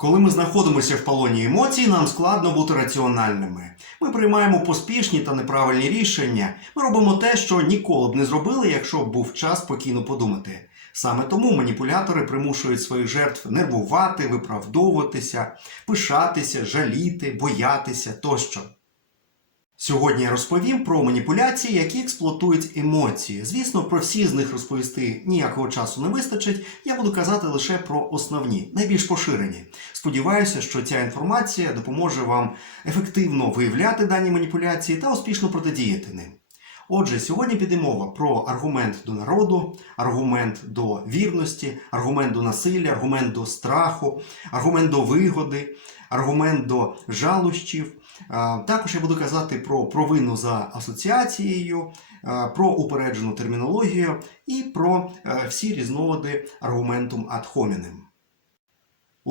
Коли ми знаходимося в полоні емоцій, нам складно бути раціональними. Ми приймаємо поспішні та неправильні рішення. Ми робимо те, що ніколи б не зробили, якщо б був час спокійно подумати. Саме тому маніпулятори примушують своїх жертв нервувати, виправдовуватися, пишатися, жаліти, боятися тощо. Сьогодні я розповім про маніпуляції, які експлуатують емоції. Звісно, про всі з них розповісти ніякого часу не вистачить. Я буду казати лише про основні, найбільш поширені. Сподіваюся, що ця інформація допоможе вам ефективно виявляти дані маніпуляції та успішно протидіяти ним. Отже, сьогодні піде мова про аргумент до народу, аргумент до вірності, аргумент до насилля, аргумент до страху, аргумент до вигоди, аргумент до жалощів. Також я буду казати про провину за асоціацією, про упереджену термінологію і про е, всі різновиди аргументум ad hominem.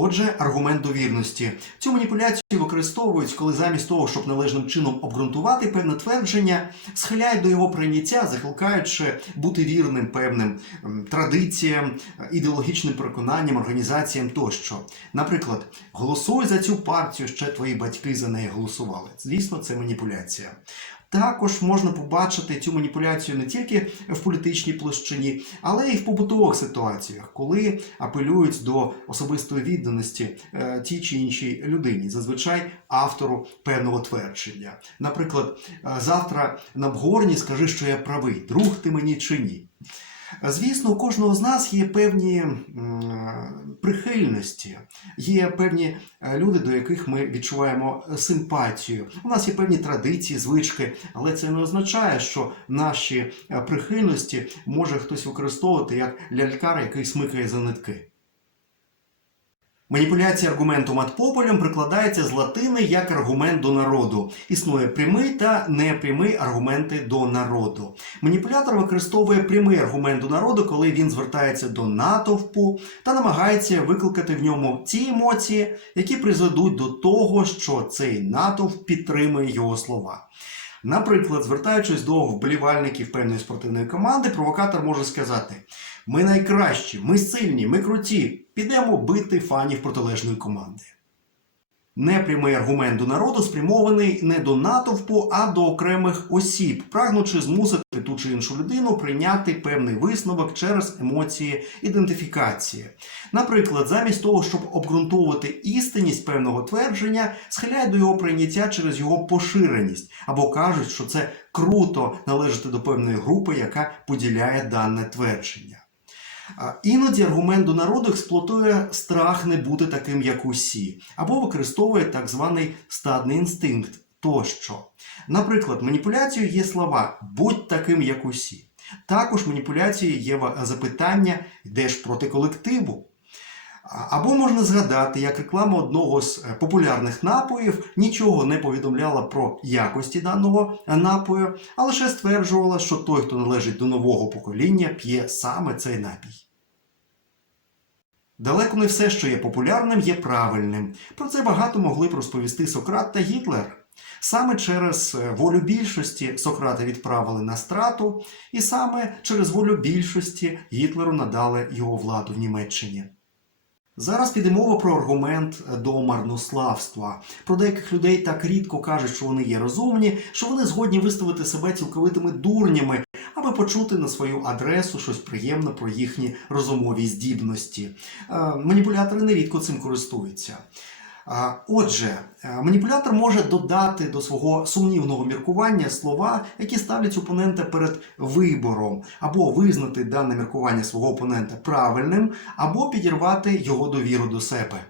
Отже, аргумент довірності. Цю маніпуляцію використовують, коли замість того, щоб належним чином обґрунтувати певне твердження, схиляють до його прийняття, закликаючи бути вірним певним традиціям, ідеологічним переконанням, організаціям тощо. Наприклад, голосуй за цю партію, ще твої батьки за неї голосували. Звісно, це маніпуляція. Також можна побачити цю маніпуляцію не тільки в політичній площині, але й в побутових ситуаціях, коли апелюють до особистої відданості ті тій чи іншій людині, зазвичай автору певного твердження. Наприклад, е, завтра на обгорні скажи, що я правий, друг ти мені чи ні. Звісно, у кожного з нас є певні прихильності, є певні е, люди, до яких ми відчуваємо симпатію. У нас є певні традиції, звички, але це не означає, що наші е, прихильності може хтось використовувати як лялькар, який смикає за нитки. Маніпуляція аргументом ad populum прикладається з латини як аргумент до народу. Існує прямий та непрямий аргументи до народу. Маніпулятор використовує прямий аргумент до народу, коли він звертається до натовпу та намагається викликати в ньому ті емоції, які призведуть до того, що цей натовп підтримує його слова. Наприклад, звертаючись до вболівальників певної спортивної команди, провокатор може сказати: ми найкращі, ми сильні, ми круті, підемо бити фанів протилежної команди. Непрямий аргумент до народу спрямований не до натовпу, а до окремих осіб, прагнучи змусити ту чи іншу людину прийняти певний висновок через емоції ідентифікації. Наприклад, замість того, щоб обґрунтовувати істинність певного твердження, схиляють до його прийняття через його поширеність, або кажуть, що це круто належати до певної групи, яка поділяє дане твердження. Іноді аргумент до народу експлуатує страх не бути таким, як усі, або використовує так званий стадний інстинкт тощо. Наприклад, маніпуляцією є слова будь таким, як усі. Також маніпуляцією є запитання йдеш проти колективу. Або можна згадати, як реклама одного з е, популярних напоїв нічого не повідомляла про якості даного е, напою, а лише стверджувала, що той, хто належить до нового покоління, п'є саме цей напій. Далеко не все, що є популярним, є правильним. Про це багато могли б розповісти Сократ та Гітлер. Саме через е, волю більшості Сократа відправили на страту, і саме через волю більшості Гітлеру надали його владу в Німеччині. Зараз піде мова про аргумент до марнославства. Про деяких людей так рідко кажуть, що вони є розумні, що вони згодні виставити себе цілковитими дурнями, аби почути на свою адресу щось приємне про їхні розумові здібності. Е, Маніпулятори нерідко цим користуються. Отже, е, маніпулятор може додати до свого сумнівного міркування слова, які ставлять опонента перед вибором, або визнати дане міркування свого опонента правильним, або підірвати його довіру до себе.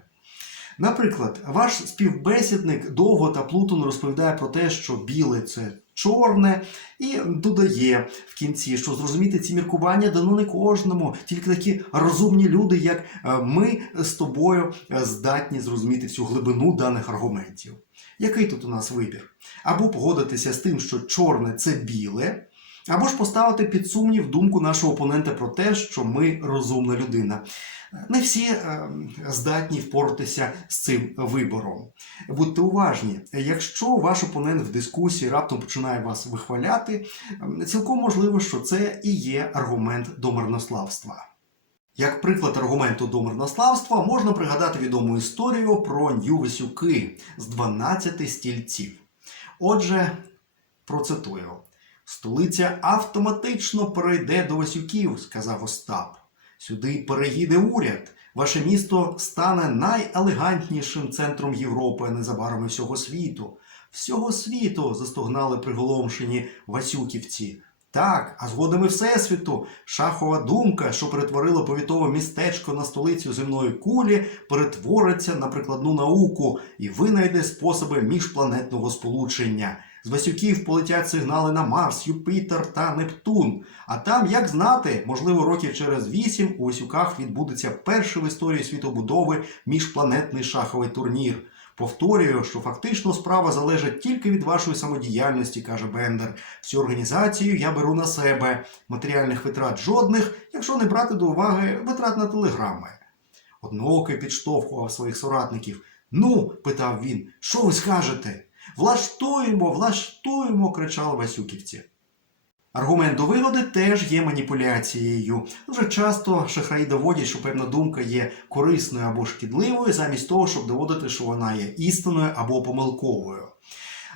Наприклад, ваш співбесідник довго та плутано розповідає про те, що біле це чорне, і додає в кінці, що зрозуміти ці міркування дано не кожному, тільки такі розумні люди, як е, ми з тобою, е, здатні зрозуміти всю глибину даних аргументів. Який тут у нас вибір? Або погодитися з тим, що чорне це біле, або ж поставити під сумнів думку нашого опонента про те, що ми розумна людина. Не всі е, здатні впоратися з цим вибором. Будьте уважні, якщо ваш опонент в дискусії раптом починає вас вихваляти, цілком можливо, що це і є аргумент до марнославства. Як приклад аргументу до мирнославства можна пригадати відому історію про Нью-Васюки з 12 стільців. Отже, процитую: столиця автоматично перейде до Васюків, сказав Остап. Сюди переїде уряд. Ваше місто стане найелегантнішим центром Європи, незабаром і всього світу. Всього світу застогнали приголомшені Васюківці. Так, а згодом і всесвіту шахова думка, що перетворила повітове містечко на столицю земної кулі, перетвориться на прикладну науку і винайде способи міжпланетного сполучення. З Васюків полетять сигнали на Марс, Юпітер та Нептун. А там, як знати, можливо, років через вісім у Васюках відбудеться перший в історії світобудови міжпланетний шаховий турнір. Повторюю, що фактично справа залежить тільки від вашої самодіяльності, каже Бендер. Всю організацію я беру на себе. Матеріальних витрат жодних, якщо не брати до уваги витрат на телеграми. Одноокий підштовхував своїх соратників. Ну, питав він, що ви скажете? Влаштуємо, влаштуємо, кричали Васюківці. Аргумент до вигоди теж є маніпуляцією. Дуже часто шахраї доводять, що певна думка є корисною або шкідливою, замість того, щоб доводити, що вона є істинною або помилковою.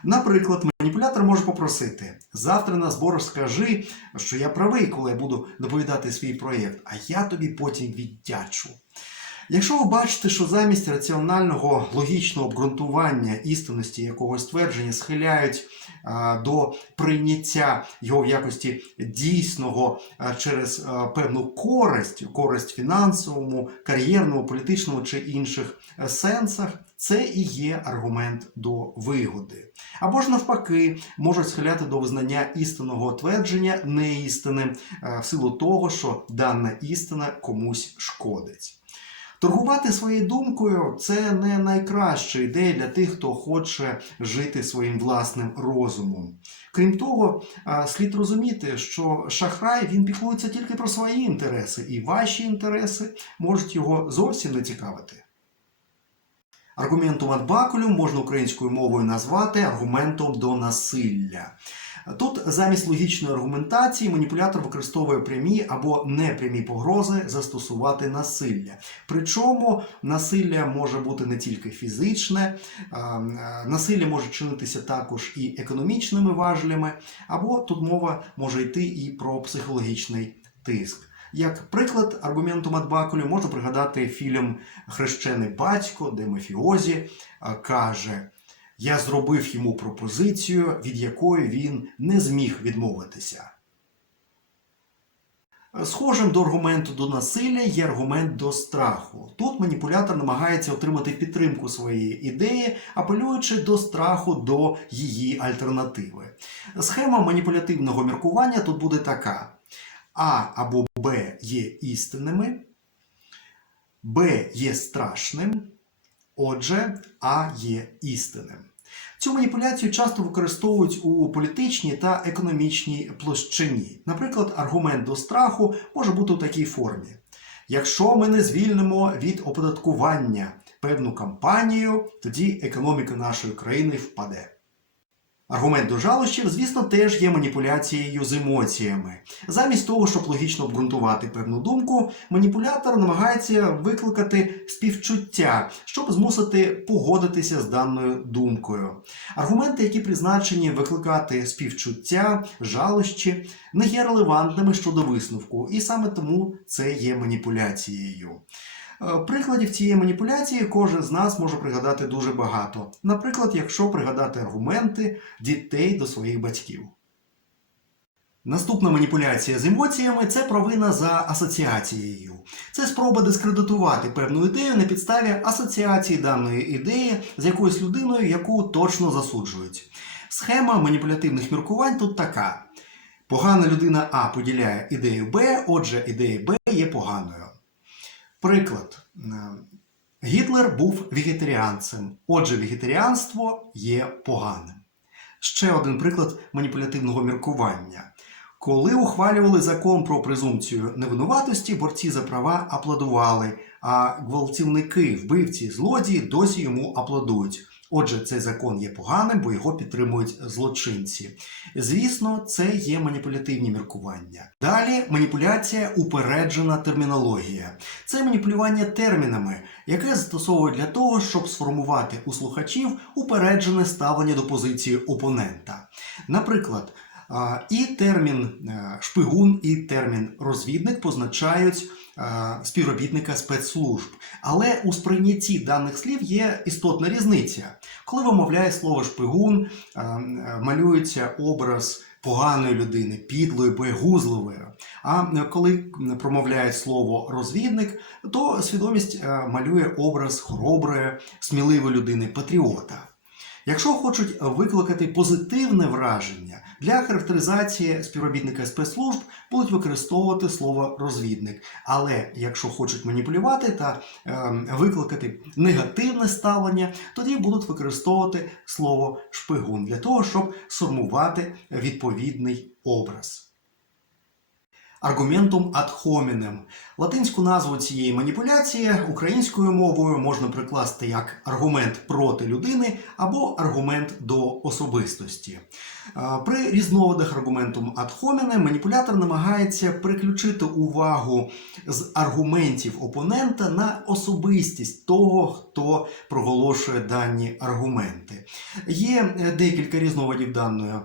Наприклад, маніпулятор може попросити: завтра на зборах скажи, що я правий, коли я буду доповідати свій проєкт, а я тобі потім віддячу. Якщо ви бачите, що замість раціонального логічного обґрунтування істинності якогось твердження схиляють до прийняття його в якості дійсного через певну користь, користь фінансовому, кар'єрному, політичному чи інших е, сенсах, це і є аргумент до вигоди. Або ж навпаки, можуть схиляти до визнання істинного твердження неістинним е, в силу того, що дана істина комусь шкодить. Торгувати своєю думкою це не найкраща ідея для тих, хто хоче жити своїм власним розумом. Крім того, слід розуміти, що шахрай він піклується тільки про свої інтереси, і ваші інтереси можуть його зовсім не цікавити. Аргументом ad baculum можна українською мовою назвати аргументом до насилля. Тут замість логічної аргументації маніпулятор використовує прямі або непрямі погрози застосувати насилля. Причому насилля може бути не тільки фізичне, насилля може чинитися також і економічними важелями, або тут мова може йти і про психологічний тиск. Як приклад аргументу Мадбакулю можна пригадати фільм Хрещений батько, де мафіозі каже. Я зробив йому пропозицію, від якої він не зміг відмовитися. Схожим до аргументу до насилля є аргумент до страху. Тут маніпулятор намагається отримати підтримку своєї ідеї, апелюючи до страху до її альтернативи. Схема маніпулятивного міркування тут буде така: А або Б є істинними, Б є страшним. Отже, А є істинним. Цю маніпуляцію часто використовують у політичній та економічній площині. Наприклад, аргумент до страху може бути у такій формі: якщо ми не звільнимо від оподаткування певну кампанію, тоді економіка нашої країни впаде. Аргумент до жалощів, звісно, теж є маніпуляцією з емоціями. Замість того, щоб логічно обґрунтувати певну думку, маніпулятор намагається викликати співчуття, щоб змусити погодитися з даною думкою. Аргументи, які призначені викликати співчуття, жалощі, не є релевантними щодо висновку, і саме тому це є маніпуляцією. Е, Прикладів цієї маніпуляції кожен з нас може пригадати дуже багато. Наприклад, якщо пригадати аргументи дітей до своїх батьків. Наступна маніпуляція з емоціями це провина за асоціацією. Це спроба дискредитувати певну ідею на підставі асоціації даної ідеї з якоюсь людиною, яку точно засуджують. Схема маніпулятивних міркувань тут така: погана людина А поділяє ідею Б, отже, ідея Б є поганою. Приклад. Е, Гітлер був вегетаріанцем, отже, вегетаріанство є поганим. Ще один приклад маніпулятивного міркування. Коли ухвалювали закон про презумпцію невинуватості, борці за права аплодували, а гвалтівники, вбивці, злодії досі йому аплодують. Отже, цей закон є поганим, бо його підтримують злочинці. Звісно, це є маніпулятивні міркування. Далі маніпуляція упереджена термінологія. Це маніпулювання термінами, яке застосовують для того, щоб сформувати у слухачів упереджене ставлення до позиції опонента. Наприклад, і термін е, шпигун, і термін розвідник позначають співробітника спецслужб. Але у сприйнятті даних слів є істотна різниця. Коли вимовляє слово шпигун, е, е, малюється образ поганої людини, підлої, боєгузливої. А коли промовляє слово розвідник, то свідомість е, малює образ хороброї, сміливої людини, патріота. Якщо хочуть викликати позитивне враження для характеризації співробітника спецслужб, будуть використовувати слово розвідник. Але якщо хочуть маніпулювати та е, викликати негативне ставлення, тоді будуть використовувати слово шпигун для того, щоб сформувати відповідний образ. Аргументум ad hominem. Латинську назву цієї маніпуляції українською мовою можна прикласти як аргумент проти людини або аргумент до особистості. При різновидах аргументум ad hominem маніпулятор намагається переключити увагу з аргументів опонента на особистість того, хто проголошує дані аргументи. Є е, декілька різновидів даної е,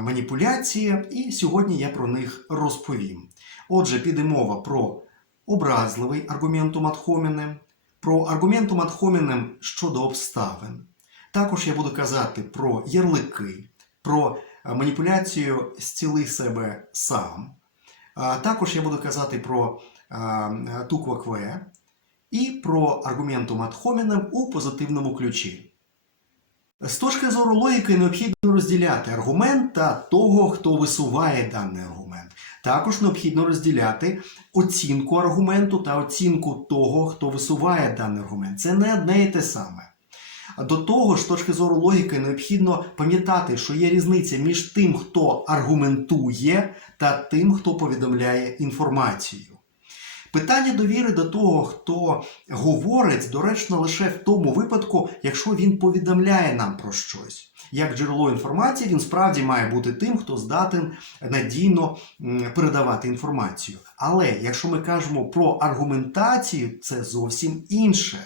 маніпуляції, і сьогодні я про них розповім. Отже, піде мова про образливий аргументум ad hominem, про аргументум ad hominem щодо обставин. Також я буду казати про ярлики, про е, маніпуляцію зціли себе сам. Також я буду казати про е, туква кве і про аргументум ad у позитивному ключі. З точки зору логіки необхідно розділяти аргумент та того, хто висуває даний аргумент. Також необхідно розділяти оцінку аргументу та оцінку того, хто висуває даний аргумент. Це не одне і те саме. До того ж, з точки зору логіки, необхідно пам'ятати, що є різниця між тим, хто аргументує, та тим, хто повідомляє інформацію. Питання довіри до того, хто говорить, доречно лише в тому випадку, якщо він повідомляє нам про щось. Як джерело інформації, він справді має бути тим, хто здатен надійно передавати інформацію. Але якщо ми кажемо про аргументацію, це зовсім інше.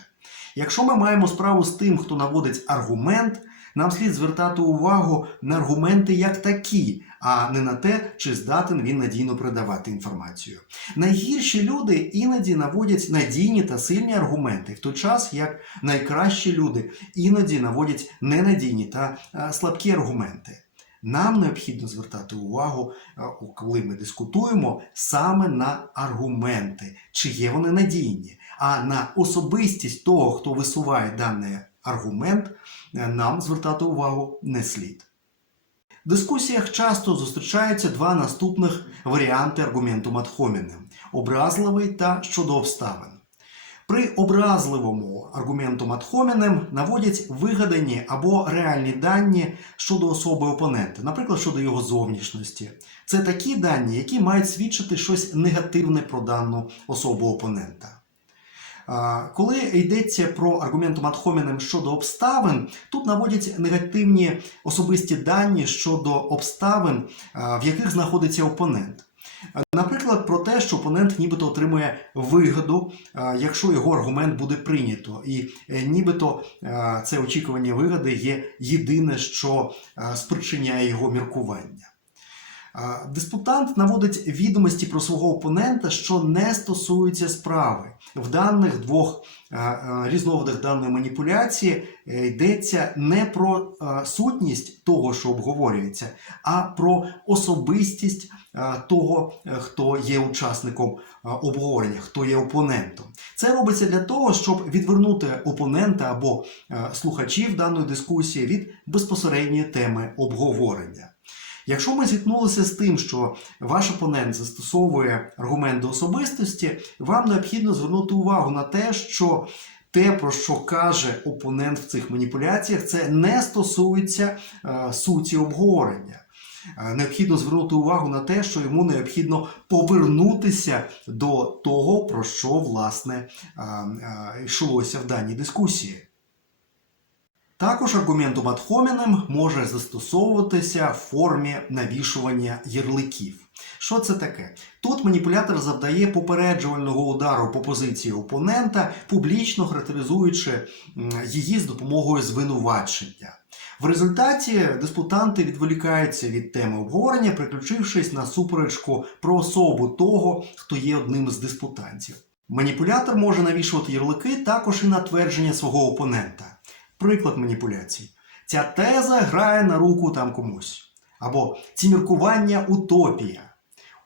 Якщо ми маємо справу з тим, хто наводить аргумент, нам слід звертати увагу на аргументи як такі, а не на те, чи здатен він надійно передавати інформацію. Найгірші люди іноді наводять надійні та сильні аргументи, в той час як найкращі люди іноді наводять ненадійні та е, слабкі аргументи. Нам необхідно звертати увагу, е, коли ми дискутуємо, саме на аргументи, чи є вони надійні, а на особистість того, хто висуває даний аргумент, е, нам звертати увагу не слід. В дискусіях часто зустрічаються два наступних варіанти аргументу hominem – образливий та щодо обставин. При образливому аргументу hominem наводять вигадані або реальні дані щодо особи опонента, наприклад, щодо його зовнішності. Це такі дані, які мають свідчити щось негативне про дану особу опонента. Коли йдеться про ad hominem щодо обставин, тут наводять негативні особисті дані щодо обставин, в яких знаходиться опонент. Наприклад, про те, що опонент нібито отримує вигоду, якщо його аргумент буде прийнято, і е, нібито це очікування вигоди є єдине, що спричиняє його міркування. Диспутант наводить відомості про свого опонента, що не стосуються справи. В даних двох різновидах даної маніпуляції е, йдеться не про сутність того, що обговорюється, а про особистість того, е, хто є учасником обговорення, хто є опонентом. Це робиться для того, щоб відвернути опонента або слухачів даної дискусії від безпосередньої теми обговорення. Якщо ми зіткнулися з тим, що ваш опонент застосовує аргумент особистості, вам необхідно звернути увагу на те, що те, про що каже опонент в цих маніпуляціях, це не стосується е, суті обговорення. Е, Необхідно звернути увагу на те, що йому необхідно повернутися до того, про що власне е, е, йшлося в даній дискусії. Також аргументум ad hominem може застосовуватися в формі навішування ярликів. Що це таке? Тут маніпулятор завдає попереджувального удару по позиції опонента, публічно характеризуючи її з допомогою звинувачення. В результаті диспутанти відволікаються від теми обговорення, приключившись на суперечку про особу того, хто є одним з диспутантів. Маніпулятор може навішувати ярлики також і на твердження свого опонента. Приклад маніпуляцій. Ця теза грає на руку там комусь. Або ці міркування утопія.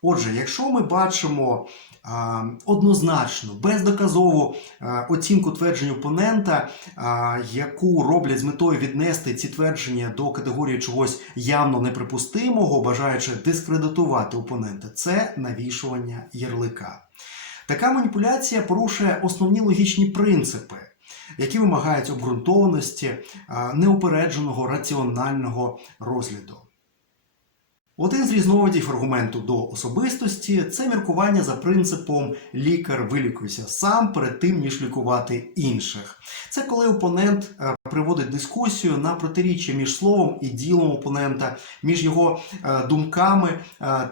Отже, якщо ми бачимо а, однозначну, бездоказову а, оцінку тверджень опонента, а, яку роблять з метою віднести ці твердження до категорії чогось явно неприпустимого, бажаючи дискредитувати опонента, це навішування ярлика. Така маніпуляція порушує основні логічні принципи, які вимагають обґрунтованості, неупередженого раціонального розгляду. Один з різновидів аргументу до особистості це міркування за принципом лікар вилікуйся сам перед тим, ніж лікувати інших. Це коли опонент е, приводить дискусію на протиріччя між словом і ділом опонента, між його е, думками е,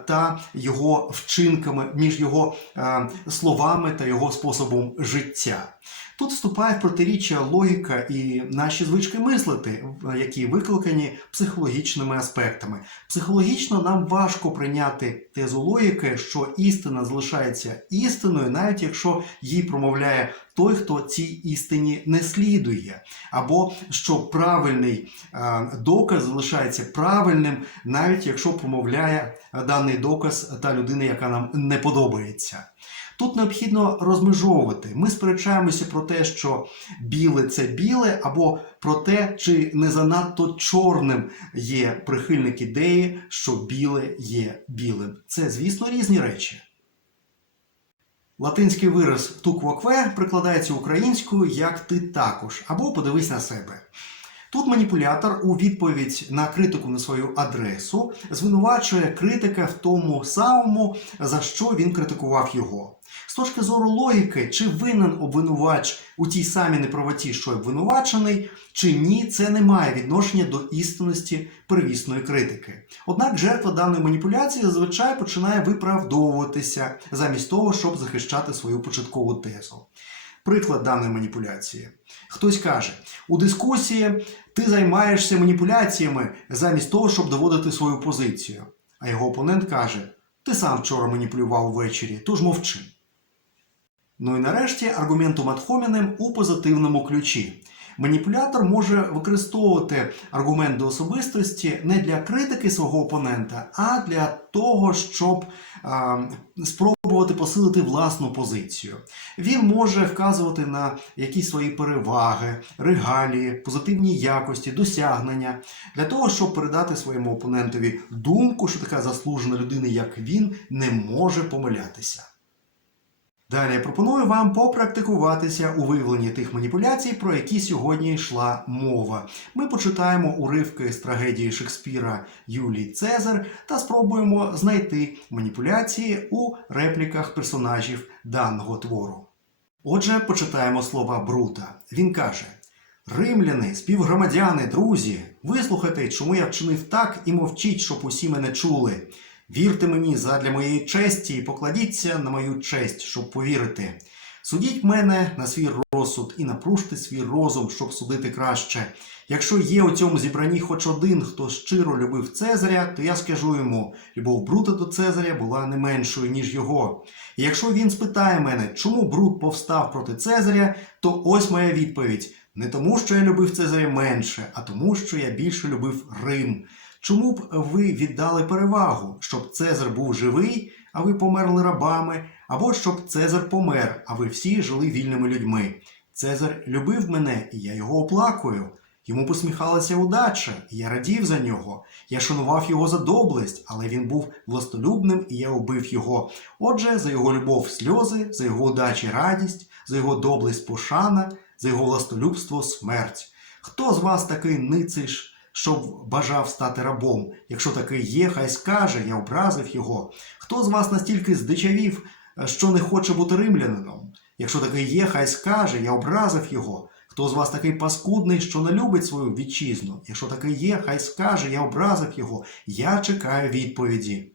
та його вчинками, між його е, словами та його способом життя. Тут вступає в протиріччя логіка і наші звички мислити, які викликані психологічними аспектами. Психологічно нам важко прийняти тезу логіки, що істина залишається істиною, навіть якщо їй промовляє той, хто цій істині не слідує, або що правильний е, доказ залишається правильним, навіть якщо промовляє даний доказ та людина, яка нам не подобається. Тут необхідно розмежовувати. Ми сперечаємося про те, що біле це біле, або про те, чи не занадто чорним є прихильник ідеї, що біле є білим. Це, звісно, різні речі. Латинський вираз туквокве прикладається українською як ти також, або подивись на себе. Тут маніпулятор у відповідь на критику на свою адресу звинувачує критика в тому самому, за що він критикував його. З точки зору логіки, чи винен обвинувач у тій самій неправоті, що обвинувачений, чи ні, це не має відношення до істинності первісної критики. Однак жертва даної маніпуляції зазвичай починає виправдовуватися замість того, щоб захищати свою початкову тезу. Приклад даної маніпуляції. Хтось каже: у дискусії ти займаєшся маніпуляціями замість того, щоб доводити свою позицію. А його опонент каже: Ти сам вчора маніпулював ввечері, тож мовчи. Ну і нарешті аргументум ad у позитивному ключі. Маніпулятор може використовувати аргумент до особистості не для критики свого опонента, а для того, щоб а, спробувати посилити власну позицію. Він може вказувати на якісь свої переваги, регалії, позитивні якості, досягнення для того, щоб передати своєму опонентові думку, що така заслужена людина, як він, не може помилятися. Далі пропоную вам попрактикуватися у виявленні тих маніпуляцій, про які сьогодні йшла мова. Ми почитаємо уривки з трагедії Шекспіра Юлій Цезар та спробуємо знайти маніпуляції у репліках персонажів даного твору. Отже, почитаємо слова Брута. Він каже: Римляни, співгромадяни, друзі, вислухайте, чому я вчинив так, і мовчіть, щоб усі мене чули. Вірте мені задля моєї честі і покладіться на мою честь, щоб повірити. Судіть мене на свій розсуд і напружте свій розум, щоб судити краще. Якщо є у цьому зібранні хоч один, хто щиро любив Цезаря, то я скажу йому: любов Брута до Цезаря була не меншою, ніж його. І якщо він спитає мене, чому Брут повстав проти Цезаря, то ось моя відповідь: не тому, що я любив Цезаря менше, а тому, що я більше любив Рим. Чому б ви віддали перевагу, щоб Цезар був живий, а ви померли рабами, або щоб Цезар помер, а ви всі жили вільними людьми? Цезар любив мене, і я його оплакую. Йому посміхалася удача, і я радів за нього. Я шанував його за доблесть, але він був властолюбним, і я убив його. Отже, за його любов сльози, за його удачі радість, за його доблесть пошана, за його властолюбство смерть. Хто з вас такий нициш? Щоб бажав стати рабом. Якщо такий є, хай скаже, я образив його. Хто з вас настільки здичавів, що не хоче бути римлянином? Якщо такий є, хай скаже, я образив його. Хто з вас такий паскудний, що не любить свою вітчизну? Якщо такий є, хай скаже, я образив його. Я чекаю відповіді.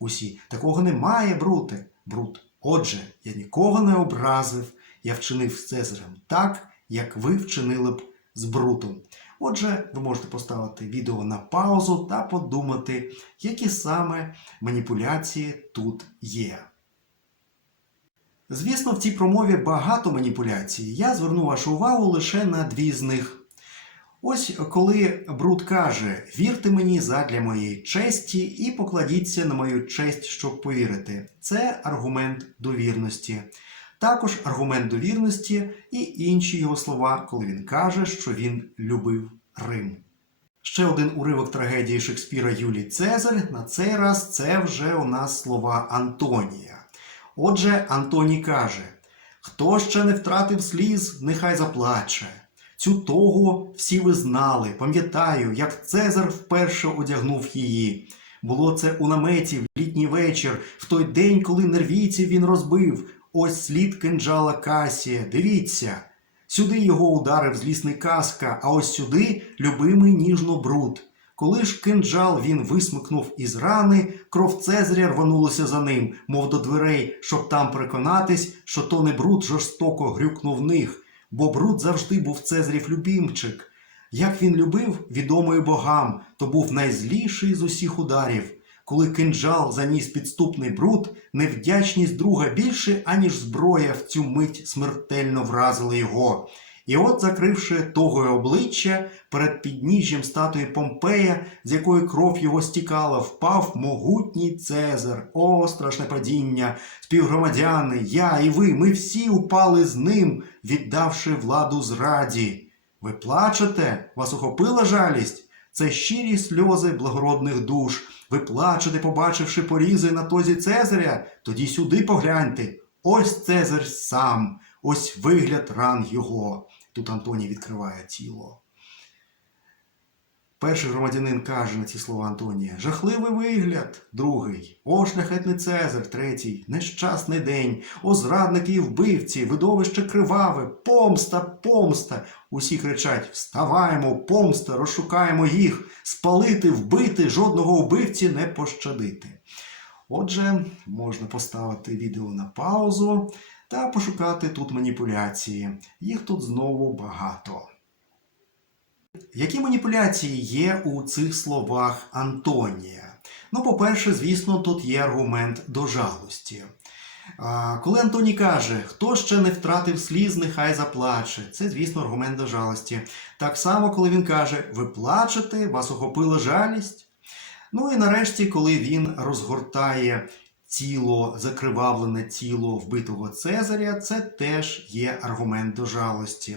Усі такого немає, бруте. Брут. Отже, я нікого не образив, я вчинив з Цезарем так, як ви вчинили б з Брутом. Отже, ви можете поставити відео на паузу та подумати, які саме маніпуляції тут є. Звісно, в цій промові багато маніпуляцій. Я зверну вашу увагу лише на дві з них. Ось коли Брут каже: вірте мені задля моєї честі і покладіться на мою честь, щоб повірити. Це аргумент довірності. Також аргумент довірності і інші його слова, коли він каже, що він любив Рим. Ще один уривок трагедії Шекспіра Юлій Цезарь. На цей раз це вже у нас слова Антонія. Отже, Антоній каже: Хто ще не втратив сліз, нехай заплаче. Цю тогу всі ви знали. Пам'ятаю, як Цезар вперше одягнув її. Було це у наметі в літній вечір, в той день, коли нервійців він розбив. Ось слід кинджала Касія. Дивіться. Сюди його ударив злісний каска, а ось сюди любимий ніжно бруд. Коли ж кинджал він висмикнув із рани, кров Цезаря рванулася за ним, мов до дверей, щоб там переконатись, що то не бруд жорстоко грюкнув них, бо бруд завжди був Цезарів любімчик. Як він любив, відомо й богам, то був найзліший з усіх ударів. Коли кинджал заніс підступний бруд, невдячність друга більше, аніж зброя в цю мить смертельно вразила його. І от, закривши тогою обличчя, перед підніжжям статуї Помпея, з якої кров його стікала, впав могутній Цезар. О, страшне падіння! Співгромадяни, я і ви, ми всі упали з ним, віддавши владу зраді. Ви плачете? Вас охопила жалість? Це щирі сльози благородних душ. Ви плачете, побачивши порізи на тозі Цезаря? Тоді сюди погляньте. Ось Цезар сам, ось вигляд ран його. Тут Антоній відкриває тіло. Перший громадянин каже на ці слова Антонія: жахливий вигляд. Другий. О, шляхетний Цезар, третій. Нещасний день, о зрадники і вбивці, видовище криваве, помста, помста. Усі кричать: Вставаємо, помста, розшукаємо їх, спалити, вбити, жодного вбивці не пощадити. Отже, можна поставити відео на паузу та пошукати тут маніпуляції. Їх тут знову багато. Які маніпуляції є у цих словах Антонія? Ну, по-перше, звісно, тут є аргумент до жалості. Коли Антоній каже, хто ще не втратив сліз, нехай заплаче. Це, звісно, аргумент до жалості. Так само, коли він каже, ви плачете, вас охопила жалість. Ну і нарешті, коли він розгортає тіло, закривавлене тіло вбитого Цезаря, це теж є аргумент до жалості.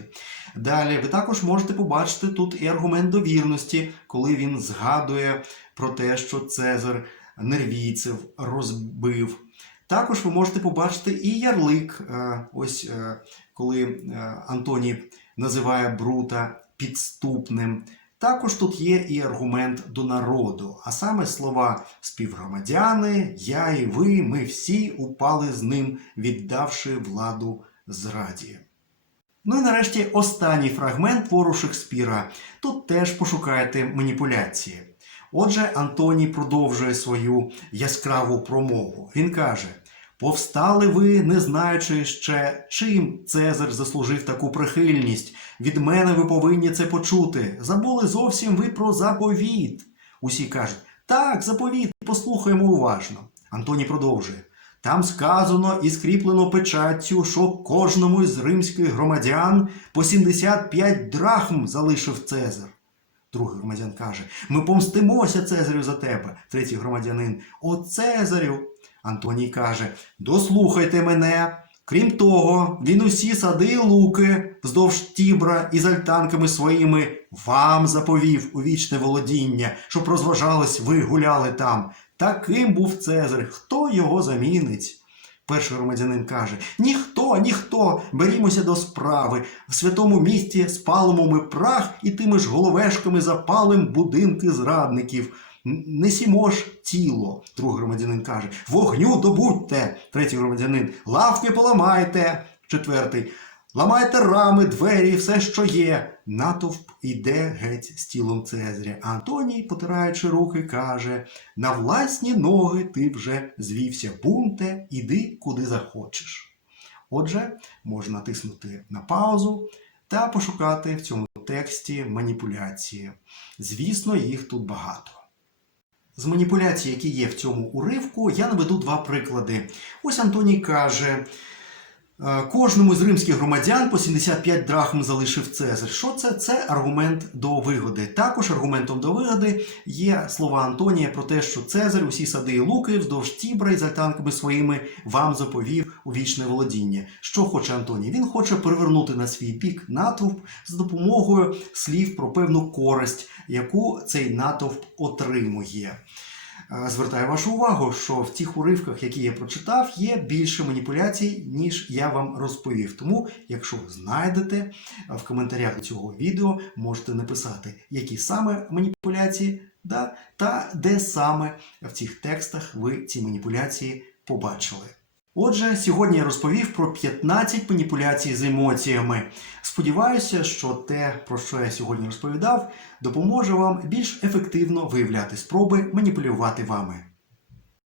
Далі ви також можете побачити тут і аргумент до вірності, коли він згадує про те, що Цезар нервійців розбив. Також ви можете побачити і ярлик, е, ось е, коли е, Антоній називає Брута підступним. Також тут є і аргумент до народу, а саме слова співгромадяни, я і ви, ми всі упали з ним, віддавши владу зраді. Ну і нарешті останній фрагмент твору Шекспіра. Тут теж пошукаєте маніпуляції. Отже, Антоній продовжує свою яскраву промову. Він каже: Повстали ви, не знаючи ще, чим Цезар заслужив таку прихильність. Від мене ви повинні це почути. Забули зовсім ви про заповіт. Усі кажуть, так, заповіт, послухаємо уважно. Антоній продовжує. Там сказано і скріплено печаттю, що кожному із римських громадян по 75 драхм залишив Цезар. Другий громадян каже: Ми помстимося Цезарю за тебе. Третій громадянин О Цезарю. Антоній каже: Дослухайте мене. Крім того, він усі сади і луки вздовж тібра із альтанками своїми вам заповів у вічне володіння, щоб розважались ви гуляли там. Таким був Цезар. Хто його замінить? Перший громадянин каже: Ніхто, ніхто, берімося до справи. В святому місті спалимо ми прах і тими ж головешками запалим будинки зрадників. Несімо ж тіло, другий громадянин каже, вогню добудьте. Третій громадянин, лавки поламайте. Четвертий. Ламайте рами, двері, все, що є. Натовп іде геть з тілом Цезаря. А Антоній, потираючи руки, каже: На власні ноги ти вже звівся, бунте, іди куди захочеш. Отже, можна натиснути на паузу та пошукати в цьому тексті маніпуляції. Звісно, їх тут багато. З маніпуляцій, які є в цьому уривку, я наведу два приклади. Ось Антоній каже: «Е, кожному з римських громадян по 75 драхм залишив Цезар. Що це? Це аргумент до вигоди. Також аргументом до вигоди є слова Антонія про те, що Цезар усі сади і луки вздовж Тібра із альтанками своїми вам заповів у вічне володіння. Що хоче Антоній? Він хоче привернути на свій бік натовп з допомогою слів про певну користь, яку цей натовп отримує. Звертаю вашу увагу, що в тих уривках, які я прочитав, є більше маніпуляцій, ніж я вам розповів. Тому, якщо знайдете в коментарях цього відео, можете написати, які саме маніпуляції, да, та де саме в цих текстах ви ці маніпуляції побачили. Отже, сьогодні я розповів про 15 маніпуляцій з емоціями. Сподіваюся, що те, про що я сьогодні розповідав, допоможе вам більш ефективно виявляти спроби маніпулювати вами.